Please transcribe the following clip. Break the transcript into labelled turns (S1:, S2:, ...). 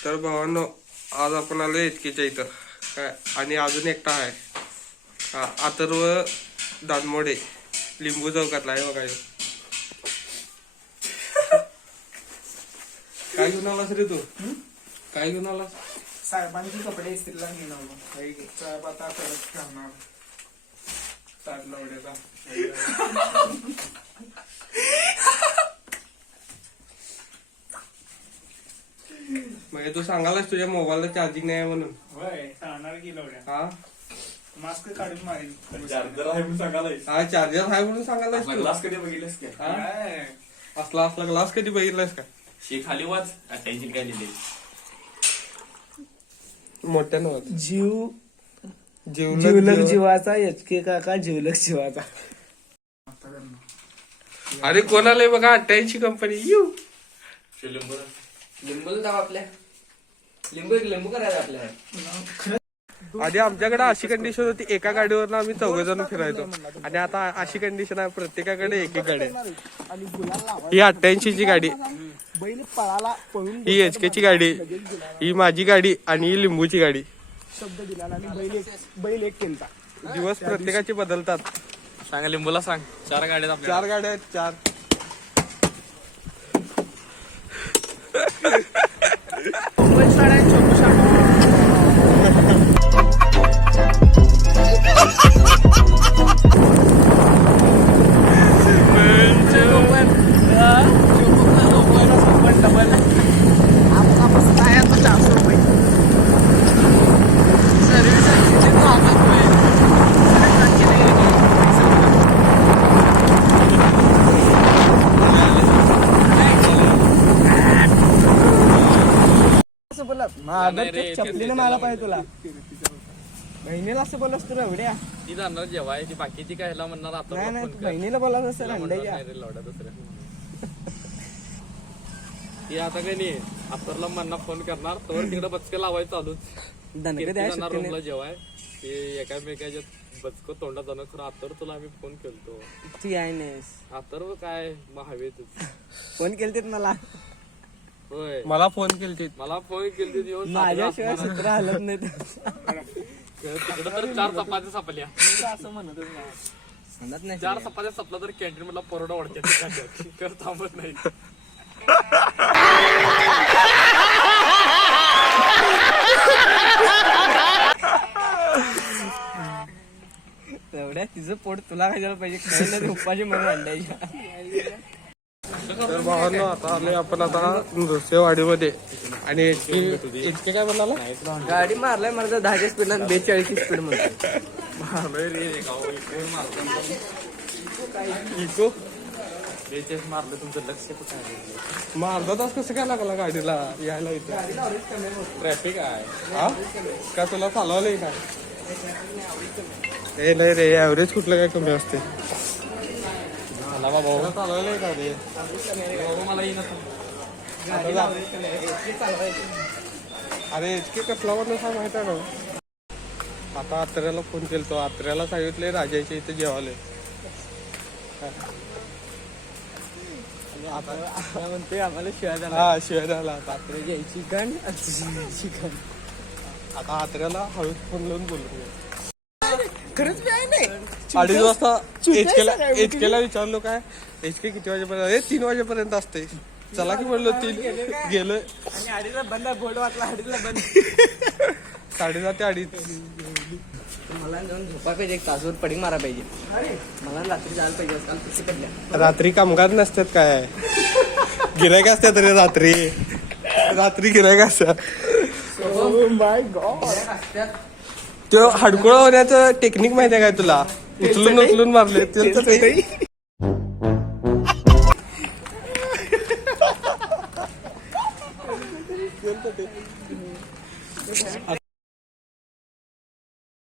S1: तर भावांनो आज आपण आलो एचकेच्या इथं काय आणि अजून एकटा आहे अथर्व दानमोडे लिंबू चौकातला आहे बघा. काय घेऊन आलास रे तू? काय घेऊन आलास?
S2: साहेबांचे कपडे इस्त्रीला घेऊन आलो. साहेब आता करत करणार ताट लावण्याचा.
S1: म्हणजे तू सांगालास तुझ्या मोबाईलला चार्जिंग नाही आहे म्हणून?
S2: होय सांगणार की लावड्या.
S1: हा
S2: मास्क काढून मारेल.
S3: चार्जर आहे म्हणून सांगायला.
S1: हा चार्जर आहे म्हणून सांगालास तू?
S3: ग्लास कधी बघितलंस का?
S1: असला ग्लास कधी बघितलास का?
S3: शी खाली वाच टेन्शन काय लिहिले
S1: मोठ्यानं वाच.
S4: जिवलक जीवाचा एचके काका जिवलक जीवाचा.
S1: अरे कोणाला बघा 88 कंपनी यू
S5: लिंबू दाब आपल्या लिंबू करायला आपल्याला.
S1: आधी आमच्याकडे अशी कंडिशन होती एका गाडीवर आम्ही 4 जण फिरायचो आणि आता अशी कंडिशन आहे प्रत्येकाकडे एक गाडी. ही 88 ची गाडी,
S4: बैल पळाला पळून
S1: ही एचके ची गाडी, ही माझी गाडी आणि ही लिंबूची गाडी.
S4: शब्द दिला आणि बैल एक केलता.
S1: दिवस प्रत्येकाचे बदलतात.
S3: सांग लिंबूला सांग 4 गाड्या
S1: 4 गाड्या आहेत 4.
S4: चपलीने मला पाहिजे तुला. बहिणीला असं बोलस तू एवढ्या
S3: ती जाणार जेव्हा ती बाकीची काय ह्याला म्हणणार आता
S4: नाही तू बहिणीला बोलायचं सर अंड्याच्या.
S3: ती आता काही नाही अत्तरला मन्ना फोन करणार तर तिकडे बचके लावायचं चालूच. जाणार रूमला जेवाय ते एकामेकाच्या बचक तोंडात जाणार. खरं अत्तर तुला आम्ही फोन केलतो
S4: तू याय नाहीस.
S3: अत्तर काय हवे तुझ
S4: फोन केलते मला.
S3: होय
S1: मला फोन केलती.
S3: मला फोन केली दिवस
S4: माझ्याशिवाय सूत्र हलत नाही.
S3: तिकडे तर 4 चपात्या सापल्या.
S4: असं म्हणत म्हणत नाही.
S3: 4 चपात्या सपला तर कॅन्टीन मधला परोडा वाढते तर थांबत नाही.
S4: एवढ्या तिचं पोट तुला खायला पाहिजे. खायला उपाशी म्हणून अंड्याच्या.
S1: तर भावांनो आता आलोय आपण आता नृत्यवाडीमध्ये आणि इतके काय म्हणाला?
S4: गाडी मारलाय माझा 10च्या स्पीडला 42 स्पीड मध्ये
S1: इको
S3: बेचेस मारलं तुमचं लक्ष कुठं आहे?
S1: मग अर्धा तास कसं काय लागला गाडीला यायला इथे?
S3: ट्रॅफिक आहे.
S1: हा का तुला चालवलंय का? हे नाही रे ऍव्हरेज कुठलं काय कमी असते.
S3: मला बाबा
S1: तुला चालवलंय का रे?
S3: मला येईन
S1: अरे इतके कसला म्हणून सांग माहित आहे ना. आता आत्र्याला फोन केलतो. आत्र्याला सांगितले राजाच्या इथे जेवाले.
S4: म्हणते आम्हाला शिवाय झाला.
S1: हा शिवाय झाला. आता
S4: चिकन चिकन
S1: आता आत्र्याला हळूच फोन लावून बोलतो.
S4: खरंच नाही.
S1: 2:30 वाजता एचकेला विचारलो काय एचके किती वाजेपर्यंत? 3 वाजेपर्यंत असते. चला की म्हणलो 3 गेलोय.
S4: आणि अडीचला बंद बोर्ड वाटला. अडीचला बंद
S1: 7:30 ते 2:30.
S4: मला जाऊन झोपा पाहिजे. 1 तासभर पडिंग मारा पाहिजे. मला रात्री जायला पाहिजे. काल पिशी पडल्या.
S1: रात्री कामगार नसतात काय? गिरायक असतात रे रात्री. रात्री गिरायक असतात.
S4: My god.
S1: तो हडकुळा होण्याचं टेक्निक माहिती आहे काय तुला? उचलून मारले.